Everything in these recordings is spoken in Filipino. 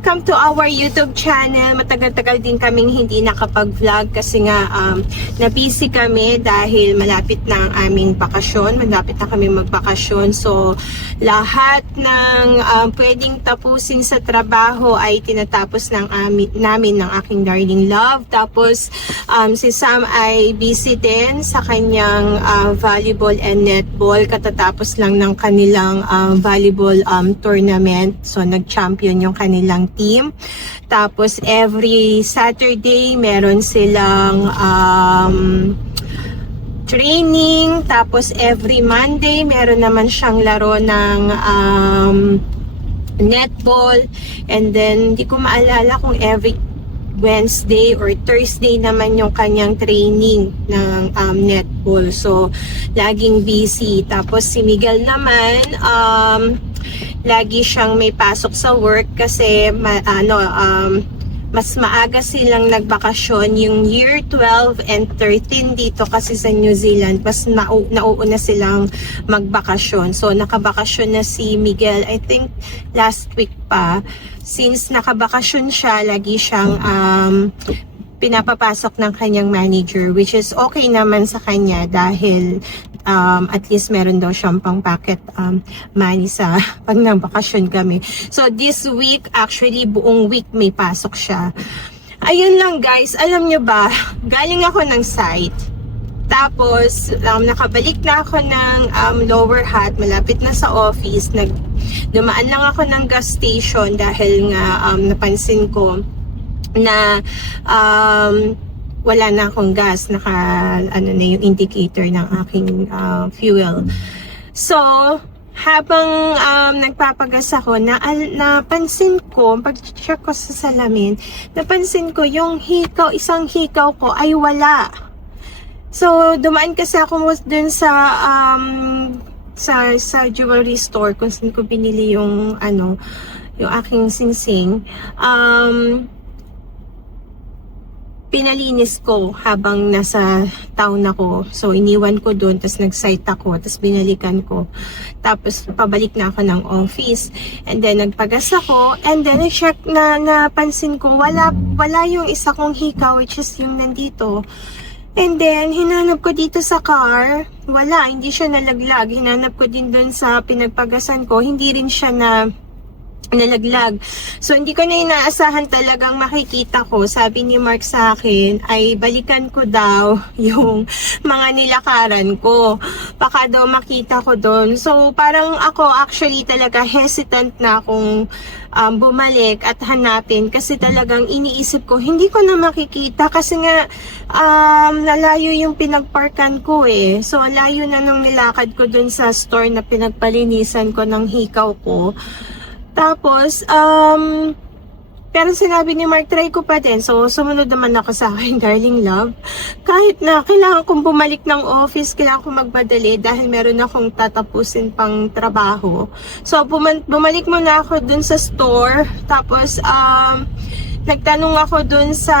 welcome to our YouTube channel. Matagal-tagal din kaming hindi nakapag-vlog kasi nga na-busy kami dahil malapit na ang aming bakasyon. Malapit na kami magbakasyon. So, lahat ng pwedeng tapusin sa trabaho ay tinatapos namin ng aking darling love. Tapos, si Sam ay busy din sa kanyang volleyball and netball. Katatapos lang ng kanilang volleyball tournament. So, nag-champion yung kanilang team. Tapos, every Saturday, meron silang training. Tapos, every Monday, meron naman siyang laro ng netball. And then, hindi ko maalala kung every Wednesday or Thursday naman yung kanyang training ng netball. So, laging busy. Tapos, si Miguel naman, lagi siyang may pasok sa work kasi mas maaga silang nagbakasyon yung year 12 and 13 dito kasi sa New Zealand mas nauuna silang magbakasyon. So nakabakasyon na si Miguel, I think last week pa. Since nakabakasyon siya, lagi siyang pinapapasok ng kanyang manager, which is okay naman sa kanya dahil at least meron daw siyang pang pocket money sa pag nagbakasyon kami. So this week, actually buong week may pasok siya. Ayun lang guys, alam nyo ba, galing ako ng site. Tapos nakabalik na ako ng Lower Hutt, malapit na sa office. Dumaan lang ako ng gas station dahil nga napansin ko na wala na akong gas, na yung indicator ng aking fuel. So, habang nagpapagas ako, napansin ko, pag-check ko sa salamin, napansin ko yung isang hikaw ko ay wala. So, dumaan kasi ako dun sa jewelry store kung saan ko binili yung yung aking singsing. Pinalinis ko habang nasa town ako. So, iniwan ko doon, tapos nag-site ako, tapos binalikan ko. Tapos, pabalik na ako ng office. And then, nagpagas ako. And then, check napansin ko, wala yung isa kong hikaw, which is yung nandito. And then, hinanap ko dito sa car. Wala, hindi siya nalaglag. Hinanap ko din doon sa pinagpagasan ko. Hindi rin siya nalaglag. So, hindi ko na inaasahan talagang makikita ko. Sabi ni Mark sa akin, ay balikan ko daw yung mga nilakaran ko. Baka daw makita ko doon. So, parang ako actually talaga hesitant na akong bumalik at hanapin kasi talagang iniisip ko, hindi ko na makikita kasi nga nalayo yung pinagparkan ko eh. So, layo na nung nilakad ko doon sa store na pinagpalinisan ko ng hikaw ko. Tapos, pero sinabi ni Mark, try ko pa din. So, sumunod naman ako sa akin, darling love. Kahit na kailangan kong bumalik ng office, kailangan kong magbadali dahil meron akong tatapusin pang trabaho. So, bumalik muna ako dun sa store. Tapos, nagtanong ako dun sa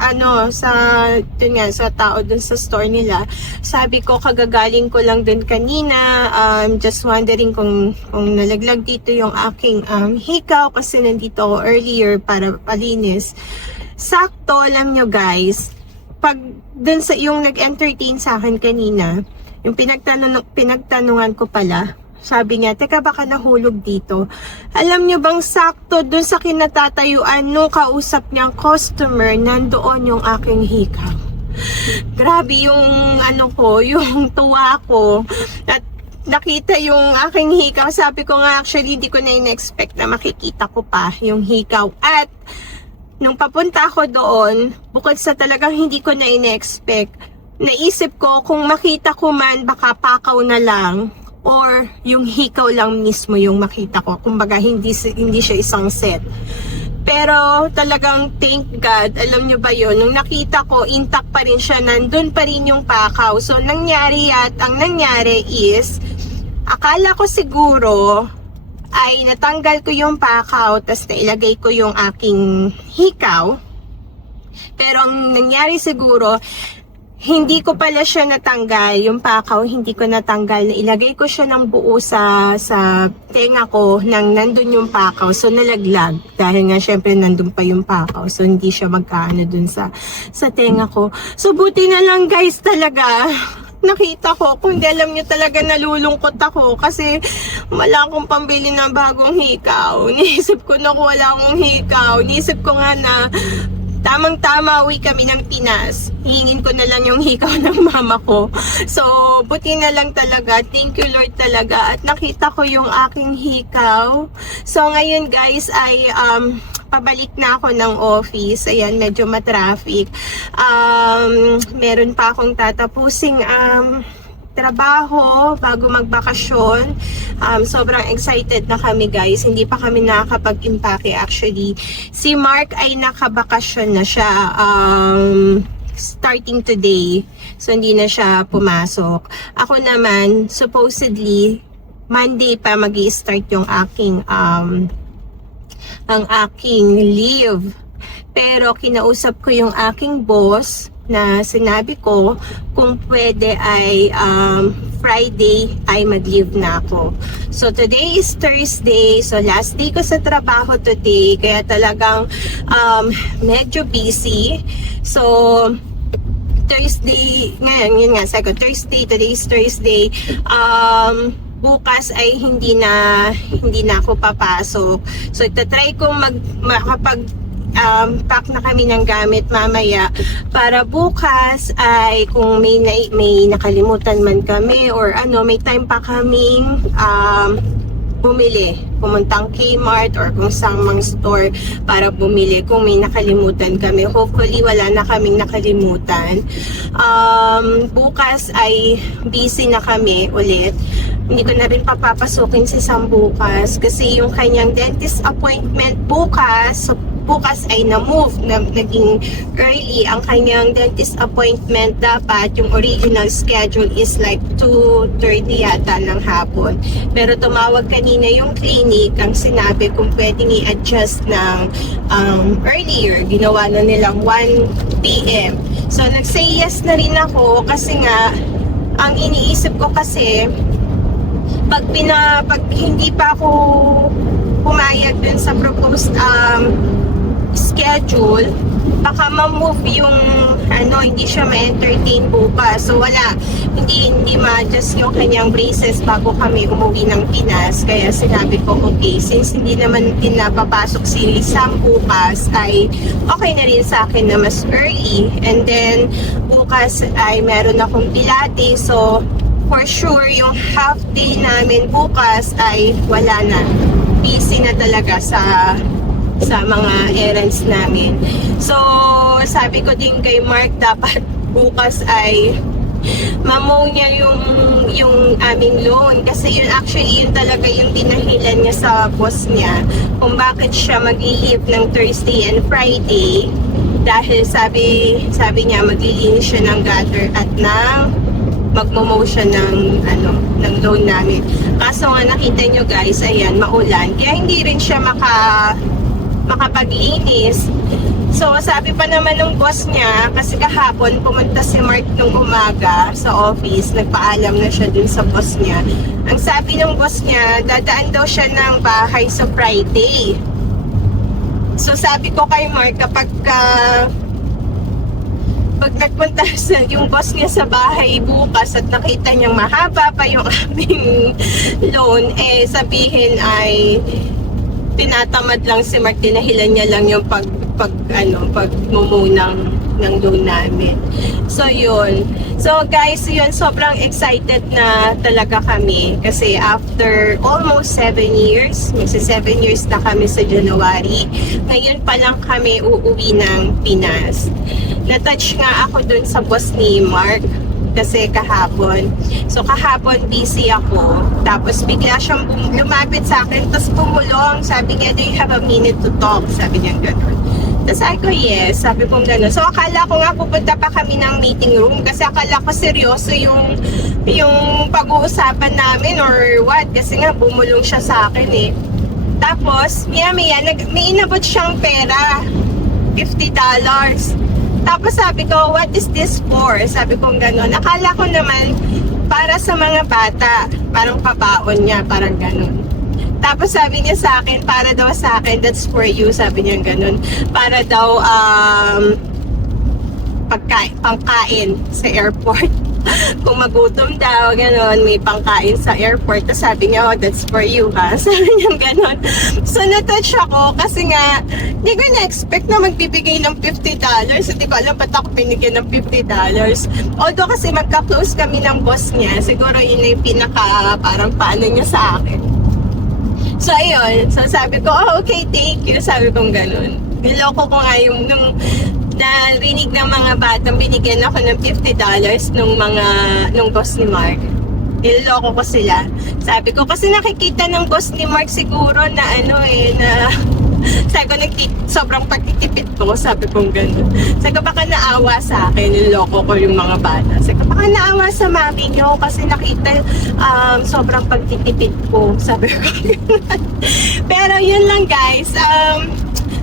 sa tao dun sa store nila. Sabi ko, kagagaling ko lang dun kanina. Just wondering kung nalaglag dito yung aking hikaw kasi nandito ako earlier para palinis. Sakto, alam nyo guys, pag dun sa yung nag-entertain sa akin kanina, yung pinagtanungan ko pala, sabi niya, teka baka nahulog dito. Alam niyo bang sakto dun sa kinatatayuan nung kausap niyang customer, nandoon yung aking hikaw. Grabe yung yung tuwa ko. At nakita yung aking hikaw. Sabi ko nga actually hindi ko na in-expect na makikita ko pa yung hikaw. At nung papunta ako doon, bukod sa talagang hindi ko na in-expect, naisip ko kung makita ko man baka pakaw na lang or yung hikaw lang mismo yung makita ko. Kumbaga, hindi siya isang set. Pero talagang thank God, alam nyo ba yun, nung nakita ko, intact pa rin siya, nandun pa rin yung pakaw. So, ang nangyari is, akala ko siguro, ay natanggal ko yung pakaw, tapos nailagay ko yung aking hikaw. Pero ang nangyari siguro, hindi ko pala siya natanggal, yung pakaw, hindi ko natanggal. Ilagay ko siya ng buo sa tenga ko nang nandun yung pakaw. So, nalaglag. Dahil nga, syempre, nandun pa yung pakaw. So, hindi siya magkaano dun sa tenga ko. So, buti na lang, guys, talaga. Nakita ko, kung hindi alam nyo talaga nalulungkot ako kasi wala akong pambili ng bagong hikaw. Niisip ko na wala akong hikaw. Niisip ko nga na tamang-tama uwi kami ng Pinas. Hingin ko na lang yung hikaw ng mama ko. So, buti na lang talaga. Thank you Lord talaga. At nakita ko yung aking hikaw. So, ngayon guys ay pabalik na ako ng office. Ayan, medyo matraffic. Meron pa akong tatapusing trabaho bago magbakasyon. Sobrang excited na kami guys. Hindi pa kami nakakapag-impake actually. Si Mark ay nakabakasyon na siya starting today. So hindi na siya pumasok. Ako naman, supposedly, Monday pa magi-start yung aking leave. Pero kinausap ko yung aking boss na sinabi ko kung pwede ay Friday ay mag-leave na ako. So today is Thursday, so last day ko sa trabaho today, kaya talagang medyo busy. So Thursday, ngayon, yun nga, sabi ko, Thursday, today is Thursday, bukas ay hindi na ako papasok. So itatry kong makapag pack na kami ng gamit mamaya para bukas ay kung may nakalimutan man kami or may time pa kaming bumili, pumuntang Kmart or kung saan mang store para bumili kung may nakalimutan kami. Hopefully wala na kaming nakalimutan. Bukas ay busy na kami ulit. Hindi ko na rin papapasukin si Sam bukas kasi yung kanyang dentist appointment bukas, so bukas ay na-move, naging early ang kanyang dentist appointment. Dapat yung original schedule is like 2:30 yata ng hapon. Pero tumawag kanina yung clinic, ang sinabi kung pwedeng i-adjust ng earlier. Ginawa na nilang 1 p.m. So nag-say yes na rin ako kasi nga, ang iniisip ko kasi, pag hindi pa ako pumayag dun sa proposed schedule, baka ma-move yung hindi siya ma-entertain bukas. So wala, hindi ma-adjust yung kanyang braces bago kami umuwi ng Pinas. Kaya sinabi ko, okay, since hindi naman din napapasok si Sam bukas, ay okay na rin sa akin na mas early. And then bukas ay meron akong Pilates, so for sure yung half day namin bukas ay wala na. Busy na talaga sa mga errands namin. So, sabi ko din kay Mark, dapat bukas ay mamaw niya yung aming loan. Kasi yun talaga yung dinahilan niya sa boss niya kung bakit siya mag-i-leave ng Thursday and Friday. Dahil sabi niya maglilinis siya ng gutter at magmo-mow siya ng loan namin. Kaso nga nakita nyo guys, ayan, maulan. Kaya hindi rin siya makapaglinis. So, sabi pa naman ng boss niya, kasi kahapon pumunta si Mark nung umaga sa office, nagpaalam na siya dun sa boss niya. Ang sabi ng boss niya, dadaan daw siya ng bahay sa Friday. So, sabi ko kay Mark, pag nagpunta yung boss niya sa bahay bukas at nakita niyang mahaba pa yung aming loan, sabihin ay tinatamad lang si Mark, dinahilan niya lang yung pagmumu ng loan namin. So yun. So guys, yun, sobrang excited na talaga kami kasi after almost 7 years, magsa 7 years na kami sa January, ngayon pa lang kami uuwi ng Pinas. Na-touch nga ako dun sa boss ni Mark kasi kahapon. So kahapon busy ako. Tapos bigla siyang lumapit sa akin, tapos bumulong. Sabi niya, do you have a minute to talk? Sabi niya gano'n. Tapos sabi ko, yes. Sabi ko gano'n. So akala ko nga pupunta pa kami ng meeting room kasi akala ko seryoso yung pag-uusapan namin or what. Kasi nga bumulong siya sa akin eh. Tapos, may inabot siyang pera. $50. Tapos sabi ko, what is this for? Sabi ko gano'n. Akala ko naman, para sa mga bata. Parang pabaon niya, parang gano'n. Tapos sabi niya sa akin, para daw sa akin, that's for you. Sabi niya gano'n. Para daw, pangkain sa airport. Kung magutom daw, gano'n, may pangkain sa airport. Tapos sabi niya, oh, that's for you, ha? Sabi niya gano'n. So, natouch ako kasi nga, hindi ko na-expect na magbibigay ng $50. Hindi ko alam ba't ako binigyan ng $50. Although kasi magka-close kami ng boss niya, siguro yun yung pinaka, parang paano niya sa akin. So, ayun. So, sabi ko, oh, okay, thank you. Sabi kong gano'n. Niloko ko nga yung narinig ng mga batang binigyan ako ng $50 nung boss ni Mark. Niloko ko sila. Sabi ko, kasi nakikita ng boss ni Mark siguro na sabi ko, sobrang pagtitipid ko. Sabi ko gano'n. Sabi ko, baka naawa sa akin. Niloko ko yung mga bata. Sabi ko, baka naawa sa mami nyo kasi nakita sobrang pagtitipid ko. Sabi ko gano'n. Pero yun lang guys.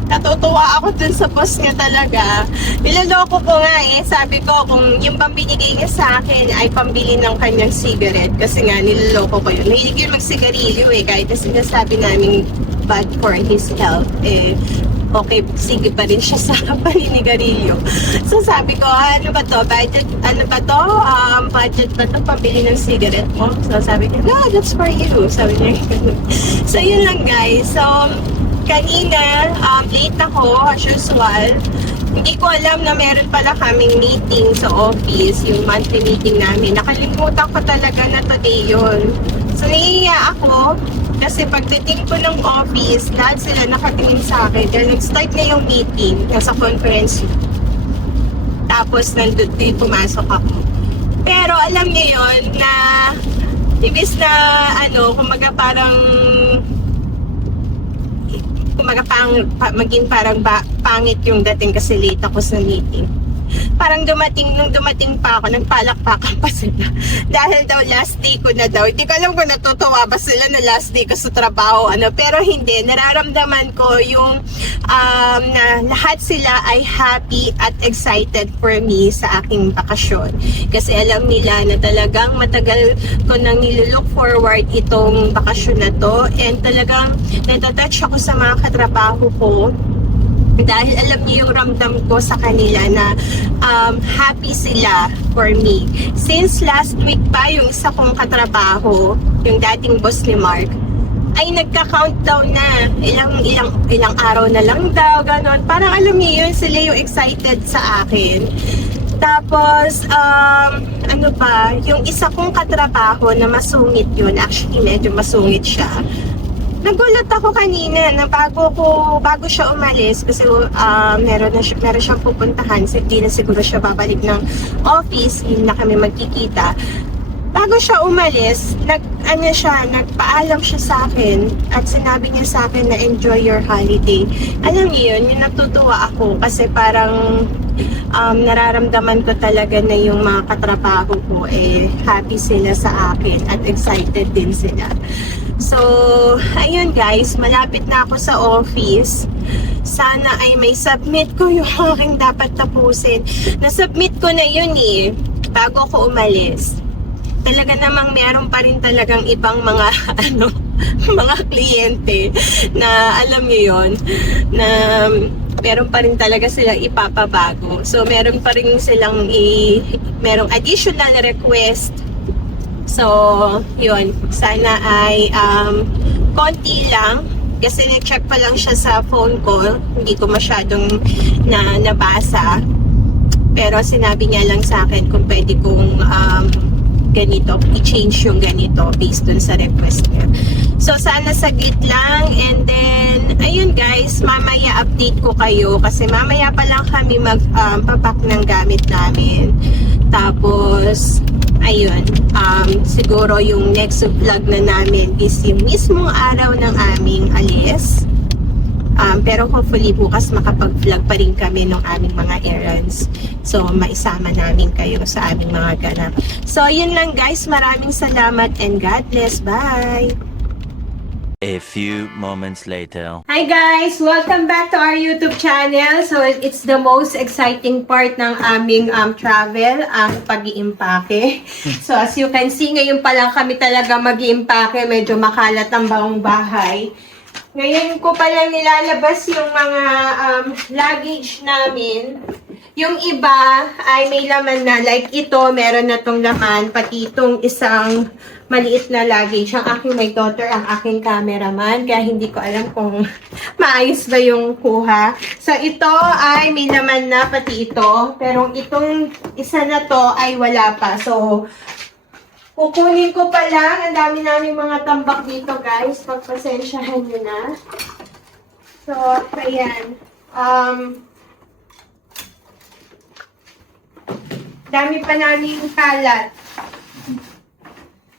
Natutuwa ako dun sa boss niya talaga. Niloloko ko nga sabi ko kung yung pambinigay niya sa akin ay pambili ng kanyang cigarette. Kasi nga niloloko ko yun. Mahilig yun magsigarilyo kahit na sinasabi namin bad for his health. Okay, sige pa rin siya sa paninigarilyo. So sabi ko, ano ba to? Budget ba to? Pambili ng cigarette mo? So sabi niya, no, that's for you. Sabi niya. So yun lang guys. So, kanina, late ako as usual. Hindi ko alam na meron pala kaming meeting sa office, yung monthly meeting namin. Nakalimutan ko talaga na today yun. So, naiiya ako kasi pagdating ko ng office, lahat sila nakatingin sa akin. Dahil nag-start na yung meeting, nasa conference room. Tapos, nandun din pumasok ako. Pero alam niyo yun na ibis na kumaga parang maging parang pangit yung dating kasi late ako sa meeting. Parang nung dumating pa ako, nagpalakpakan pa sila. Dahil daw last day ko na daw. Hindi ko alam kung natutuwa ba sila na last day ko sa trabaho. Pero hindi. Nararamdaman ko yung na lahat sila ay happy at excited for me sa aking bakasyon. Kasi alam nila na talagang matagal ko nang nilook forward itong bakasyon na to. And talagang natatouch ako sa mga katrabaho ko. Dahil alam niyo yung ramdam ko sa kanila na happy sila for me. Since last week pa, yung isa kong katrabaho, yung dating boss ni Mark, ay nagka-countdown na. Ilang araw na lang daw, ganon. Parang alam niyo yun, sila yung excited sa akin. Tapos, yung isa kong katrabaho na masungit yun, actually medyo masungit siya. Nagulat ako kanina na bago siya umalis kasi meron siyang pupuntahan, hindi na siguro siya babalik ng office, hindi na kami magkikita. Bago siya umalis, nagpaalam siya sa akin at sinabi niya sa akin na enjoy your holiday. Alam niyo yun, yung natutuwa ako kasi parang nararamdaman ko talaga na yung mga katrabaho ko happy sila sa akin at excited din sila. So, ayun guys, malapit na ako sa office. Sana ay may submit ko yung aking dapat tapusin. Na-submit ko na yun bago ako umalis. Talaga namang meron pa rin talagang ibang mga mga kliyente na alam niyo yun, na meron pa rin talaga silang ipapabago. So, meron pa rin silang merong additional request. So, yun. Sana ay konti lang. Kasi na-check pa lang siya sa phone call. Hindi ko masyadong nabasa. Pero sinabi niya lang sa akin kung pwede kong ganito, i-change yung ganito based dun sa request niya. So, sana saglit lang. And then, ayun guys, mamaya update ko kayo. Kasi mamaya pa lang kami magpapak ng gamit namin. Tapos, ayun, siguro yung next vlog na namin is yung mismong araw ng aming alis. Pero hopefully bukas makapag-vlog pa rin kami ng aming mga errands. So, maisama namin kayo sa aming mga ganap. So, yun lang guys. Maraming salamat and God bless. Bye! A few moments later. Hi guys! Welcome back to our YouTube channel. So, it's the most exciting part ng aming travel, ang pag-iimpake. So, as you can see, ngayon pa lang kami talaga mag-iimpake. Medyo makalat ang baong bahay. Ngayon ko pa lang nilalabas yung mga luggage namin. Yung iba ay may laman na. Like ito, meron na tong laman. Pati itong isang maliit na luggage. Ang aking my daughter, ang aking cameraman. Kaya hindi ko alam kung maayos ba yung kuha. So ito ay may laman na, pati ito. Pero itong isa na to ay wala pa. So kukunin ko pa lang. Ang dami naming mga tambak dito, guys. Pagpasensyahan nyo na. So, ayan. Dami pa namin kalat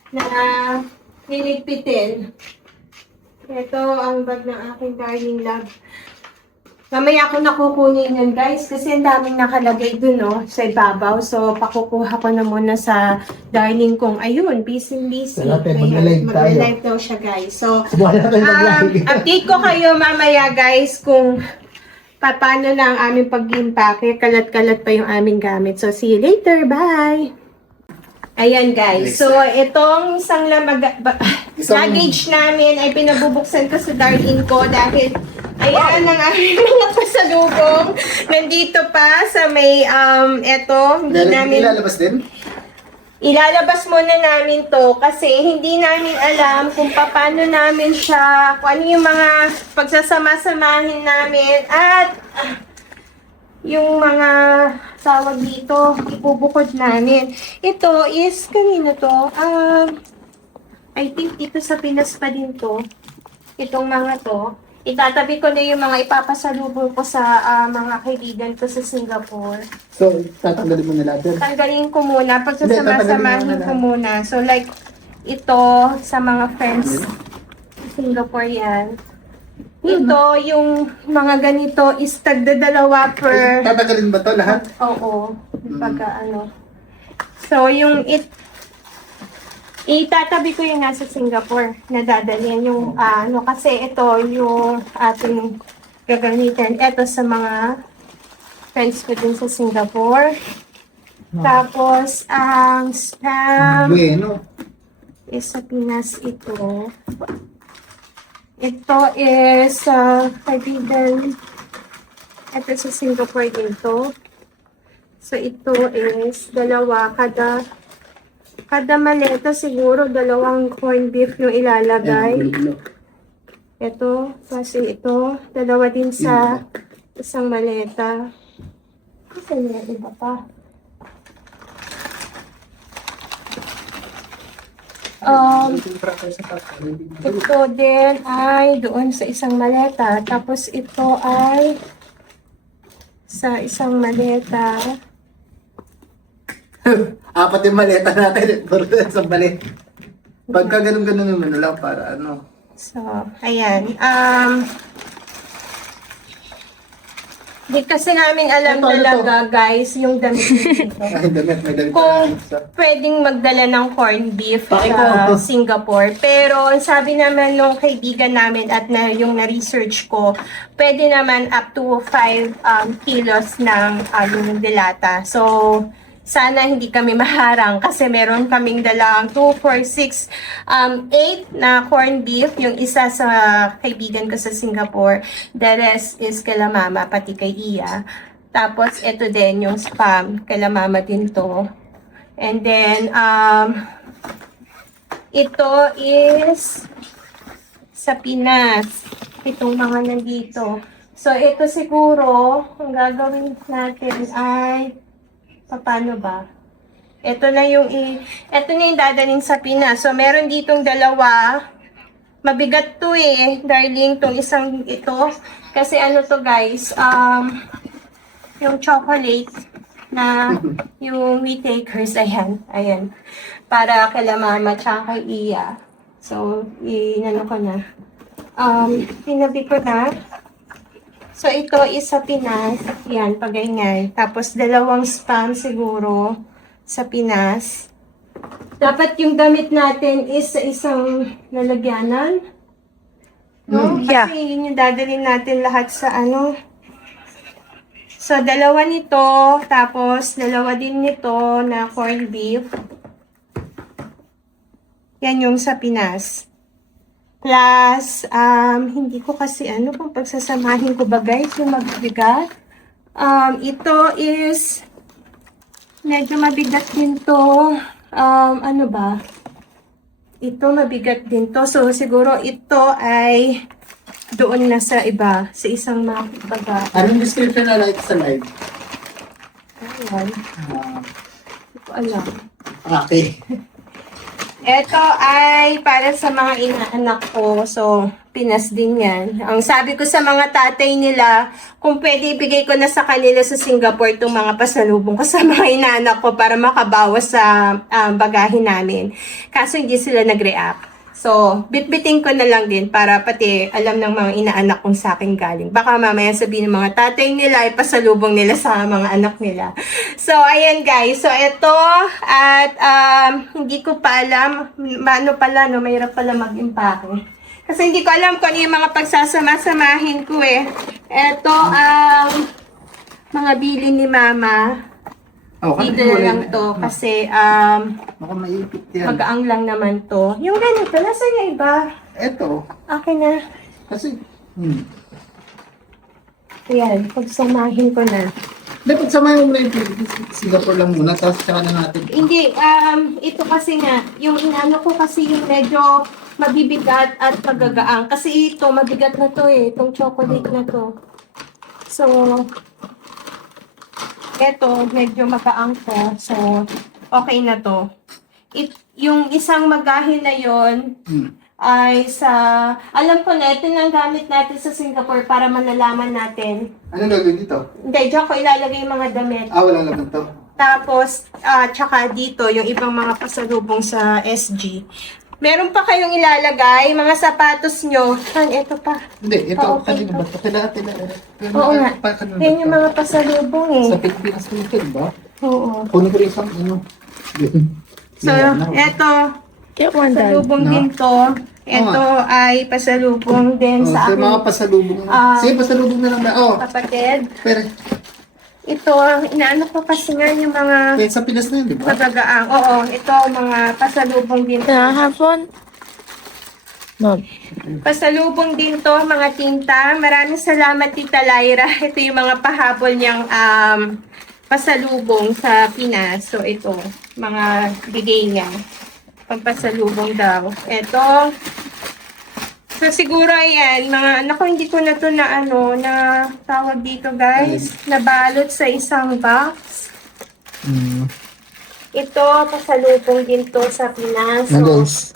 na niligpitin. Ito ang bag ng aking darling love. Mamaya ako nakukunin yun, guys, kasi ang daming nakalagay dun, no, sa ibabaw. So, pakukuha ko na muna sa darling kong, ayun, busy. Mag-live daw siya, guys. So, update ko kayo mamaya, guys, kung paano na ang aming pag-impake. Kalat-kalat pa yung aming gamit. So, see you later. Bye! Ayan, guys. So, itong isang luggage namin ay pinabubuksan ko sa darling ko dahil ayan ang aming mga pasalubong. Nandito pa sa may, hindi namin Ilalabas din? ilalabas muna namin to kasi hindi namin alam kung paano namin siya, kung ano yung mga pagsasama-samahin namin at yung mga tawag dito, ibubukod namin. Ito is, kanino to? I think dito sa Pinas pa din to. Itong mga to. Itatabi ko na yung mga ipapasalubong ko sa mga kaibigan ko sa Singapore. So, tatanggalin mo na lahat yan? Tanggalin ko muna. Pagsasama-samahin ko muna. So, like, ito sa mga friends sa Singapore yan. Ito, yung mga ganito is tagdadalawa per... Tatanggalin ba to lahat? Oo. Pagka ano. So, yung itatabi ko yung nasa Singapore na dadalhin yung ano kasi ito yung ating gagamitin. Ito sa mga friends ko din sa Singapore. Tapos, ang spam Bueno. is sa Pinas ito. Ito is kaibigan. Ito sa Singapore din to. So, ito is dalawa. Kada maleta siguro dalawang corned beef yung ilalagay. Ito, kasi ito. Dalawa din sa isang maleta. Kasi may iba pa. Ito din ay doon sa isang maleta. Tapos ito ay sa isang maleta. Apat yung maleta natin. Puro sa balit. Pagka ganun-ganun naman lang para ano. So, ayan. Di kasi namin alam talaga, guys, yung damit dito. Ay, damit. May damit. Kung pwedeng magdala ng corned beef sa Singapore. Pero sabi naman nung kaibigan namin at yung na-research ko, pwede naman up to 5 kilos ng yung delata. So, sana hindi kami maharang kasi meron kaming dalang 2, 4, 6, 8 na corned beef. Yung isa sa kaibigan ko sa Singapore. The rest is kala mama, pati kay Iya. Tapos, ito din yung spam. Kala mama din to. And then, ito is sa Pinas. Itong mga nandito. So, ito siguro, ang gagawin natin ay paano ba? Ito na yung dadalhin sa Pinas. So, meron ditong dalawa. Mabigat to darling, tong isang ito. Kasi ano to guys, yung chocolate na yung we takers, ayan. Para kala mama tsaka kay Iya. So, inano ko na. Tinabi ko na. So, ito is sa Pinas. Yan, pagayngay. Tapos, dalawang spam siguro sa Pinas. Dapat yung damit natin is sa isang lalagyanan. No? Mm. Kasi yun yung dadalhin natin lahat sa ano. So, dalawa nito, tapos dalawa din nito na corned beef. Yan yung sa Pinas. Plus, hindi ko kasi ano kung pagsasamahin ko ba guys yung magbigat. Ito is medyo mabigat din to. Ano ba? Ito mabigat din to. So, siguro ito ay doon na sa iba. Sa isang magbaga. Anong description na like sa live? Ayan. Ah, Hindi ko alam. okay. Ito ay para sa mga inaanak ko. So, Pinas din yan. Ang sabi ko sa mga tatay nila, kung pwede ibigay ko na sa kanila sa Singapore itong mga pasalubong ko sa mga inaanak ko para makabawas sa bagahe namin. Kaso hindi sila nag-react. So, bitbitin ko na lang din para pati alam ng mga inaanak kong sa akin galing. Baka mamaya sabihin ng mga tatay nila ay pasalubong nila sa mga anak nila. So, ayan guys. So, ito at hindi ko pa alam. Ano pala, no? Mahirap pala mag-impake. Kasi hindi ko alam kung ano yung mga pagsasama-samahin ko eh. Ito ang mga bili ni Mama. Okay. Dito na lang to kasi Baka maipit yan. magaang lang naman to. Yung ganito, nasa yung iba? Eto. Okay na. Kasi, Ayan, pagsamahin ko na. dapat samayin mo na yung Singapore lang muna, tapos tsaka na natin. Hindi, ito kasi nga, yung inano ko kasi yung medyo mabibigat at magagaang. Kasi ito, mabigat na to eh, itong chocolate na to. So, eto, medyo magaang to. So, okay na to. Yung isang magahin na yon ay sa, alam ko na, ito na ang gamit natin sa Singapore para manalaman natin. Ano gagawin dito? Hindi, diyan ko ilalagay yung mga damit. Wala naman to. Tapos, tsaka dito, yung ibang mga pasalubong sa SG. Meron pa kayong ilalagay, mga sapatos nyo. Ito pa. Hindi, ito. Oo, okay Kanino ba? Kila. Oo nga. Yan yung mga pasalubong eh. Sa Pilipinas ko yun ba? Oo. Kunin ko rin isang ano. So, eto, pasalubong No? din to. Ito ay pasalubong din sa Sa mga aking pasalubong. Sige, pasalubong na lang ba? kapatid. Pero, Ito, inaano ko kasi nga yung mga sa Pinas na yun, di ba? magagaang. Oo, ito mga pasalubong din. Hapon? Ma'am. Pasalubong din to, mga tinta. Maraming salamat, Tita Lyra. Ito yung mga pahabol niyang pasalubong sa Pinas. So, ito, mga bigay niya. Pagpasalubong daw. Ito. So, siguro, ayan, mga, naku, hindi ko na to na, na tawag dito, guys. Nabalot sa isang box. Ito, pasalubong din to sa Pinas. Na So, guys.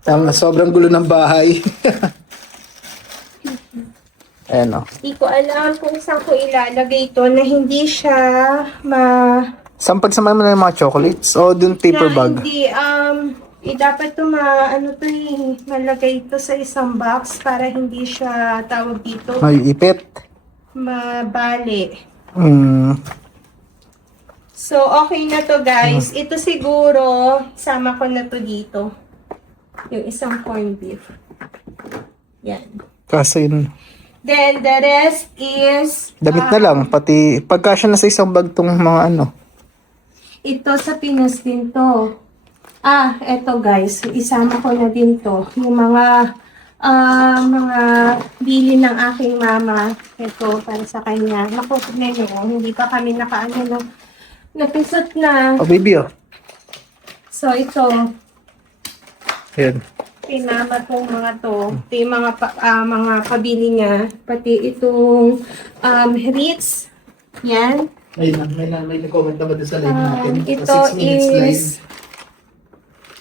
Tama, sobrang gulo ng bahay. Ayan o. Hindi ko alam kung saan ko ilalagay ito na hindi siya Saan pagsamahin mo na yung mga chocolates? O dun paper bag? Hindi, dapat ito malagay ito sa isang box para hindi siya tawag dito, Ay, ipit. mabali. So, okay na to guys. Ito siguro, sama ko na to dito. Yung isang corned beef. Yan. Kaso yun, Then, the rest is damit na lang. Pati pagkasya na sa isang bag tong mga ano. ito sa Pinas din to. Eto guys, isama ko na din to. Yung mga bili ng aking mama. Ito, para sa kanya. Naku, tignan nyo, hindi pa kami napisot na. Oh, baby oh. So, ito, Ayan. kay mama tong mga to. Ito yung mga pabili niya. Pati itong Ritz. Yan. May nag-comment naman doon sa live natin. Ito is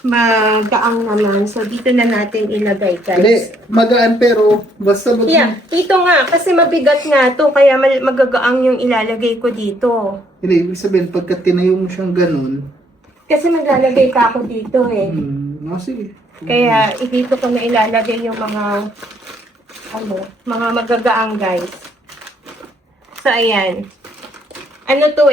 magaang naman. So, dito na natin ilagay, guys. Hindi, magaan pero basta Yeah, ito nga. Kasi mabigat nga to. Kaya magagaang yung ilalagay ko dito. Hindi, ibig sabihin, pagka tinayo mo siyang ganun, Kasi maglalagay pa ako dito eh. sige. Kaya dito ko na ilalagay yung mga mga magagaang, guys. So, ayan. Ano to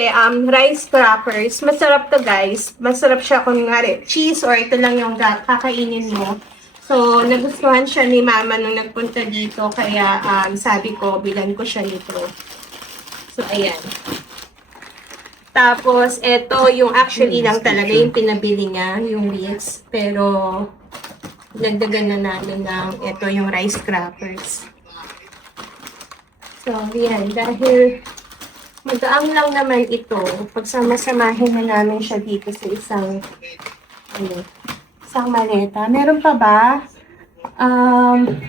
rice crackers. Masarap to, guys. Masarap siya kung cheese or ito lang yung kakainin mo. So, nagustuhan siya ni Mama nung nagpunta dito. Kaya sabi ko, bilan ko siya nito. So, ayan. Tapos, ito yung actually lang talaga yung pinabili niya, yung Ritz. Pero, nagdagan na namin ng ito yung rice crackers. So, yan. Dahil magaang lang naman ito, pagsama-samahin na namin siya dito sa isang maleta. Meron pa ba?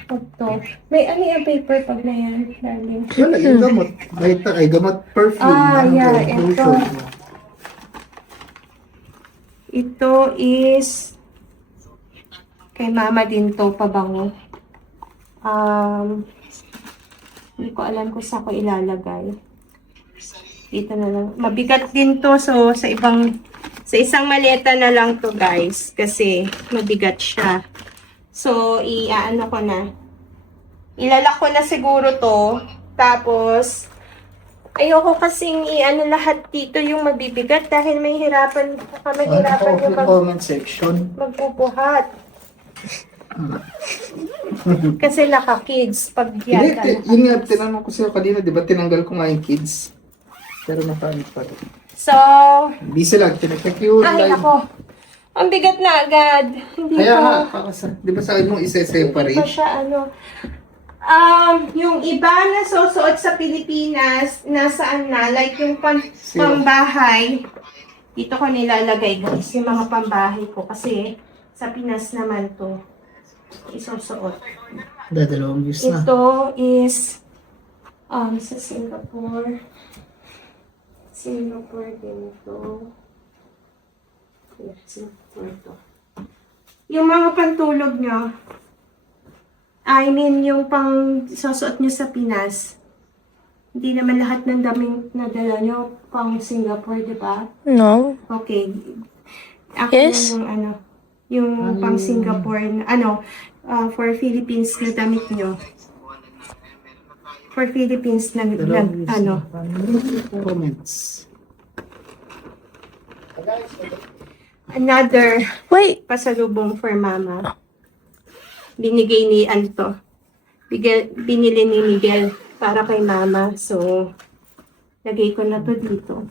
Ito. May ano yung paper pag na yan, darling? Wala, yung gamot. Gamot perfume. Yeah, lotion. Ito is kay Mama din to, pabango. Hindi ko alam kung saan ko ilalagay. Dito na lang. Mabigat din to, so sa isang maleta na lang to, guys, kasi mabigat siya. So, iaano ko na. Ilalak ko na siguro to. Tapos, ayoko kasing iano lahat dito yung mabibigat dahil may hirapan yung comment section. magbubuhat. Kasi naka-kids pag Hindi, yun nga, tinanong ko sa'yo kanina, di ba tinanggal ko nga yung kids? Pero nakaano pa rin. So, Busy lang, tinecheck yung ay live. ako. Ang bigat na agad. Hindi Kaya ko. nga, di ba sabi mo Hindi isa-separate? pa siya yung iba na susuot sa Pilipinas, nasaan na? Like yung pambahay. Dito ko nilalagay, guys, yung mga pambahay ko. Kasi sa Pinas naman to isusuot. Dadalawang views na. Ito is sa Singapore. Singapore din to. Yeah, Singapore to. Yung mga pantulog nyo, I mean, yung pang susuot nyo sa Pinas, hindi naman lahat ng damit na dala nyo pang Singapore, di ba? No. Okay. Ako Yes. yung pang Singapore, for Philippines na damit nyo. For Philippines na, Comments. another Wait. pasalubong for Mama. Binigay ni binili ni Miguel para kay Mama. So, lagay ko na to dito.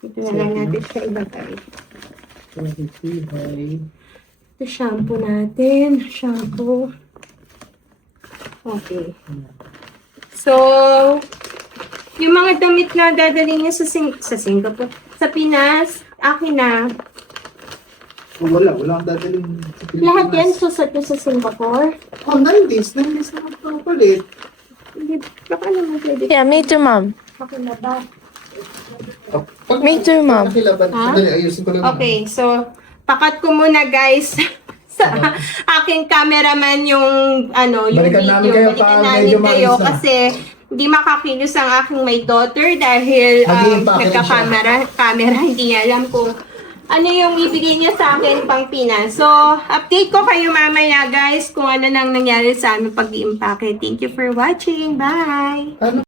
Ito na lang natin siya ilagay. Ito shampoo natin. Shampoo. Okay. So, yung mga damit na dadalhin niya sa Singapore, sa Pinas, akin na. Wala akong dadalhin sa Pilipinas. Lahat yan susot niya sa Singapore. 9 days naman ito ulit. Hindi, baka naman pwede. Yeah, me too, Mom. Okay na ba? Me too, Mom. Ha? Ayusin ko lang. Okay, so, pakat ko muna, guys, sa aking cameraman yung, yung Balikan namin kayo Balikan pag namin medyo kayo maayos na. kasi hindi makakilos ang aking my daughter dahil Mag-i-impake nagka-camera, hindi niya alam kung ano yung ibigay niya sa akin pang Pinas. So, update ko kayo mamaya, guys, kung ano nang nangyari sa aming pag-iimpake. Thank you for watching. Bye! Ano?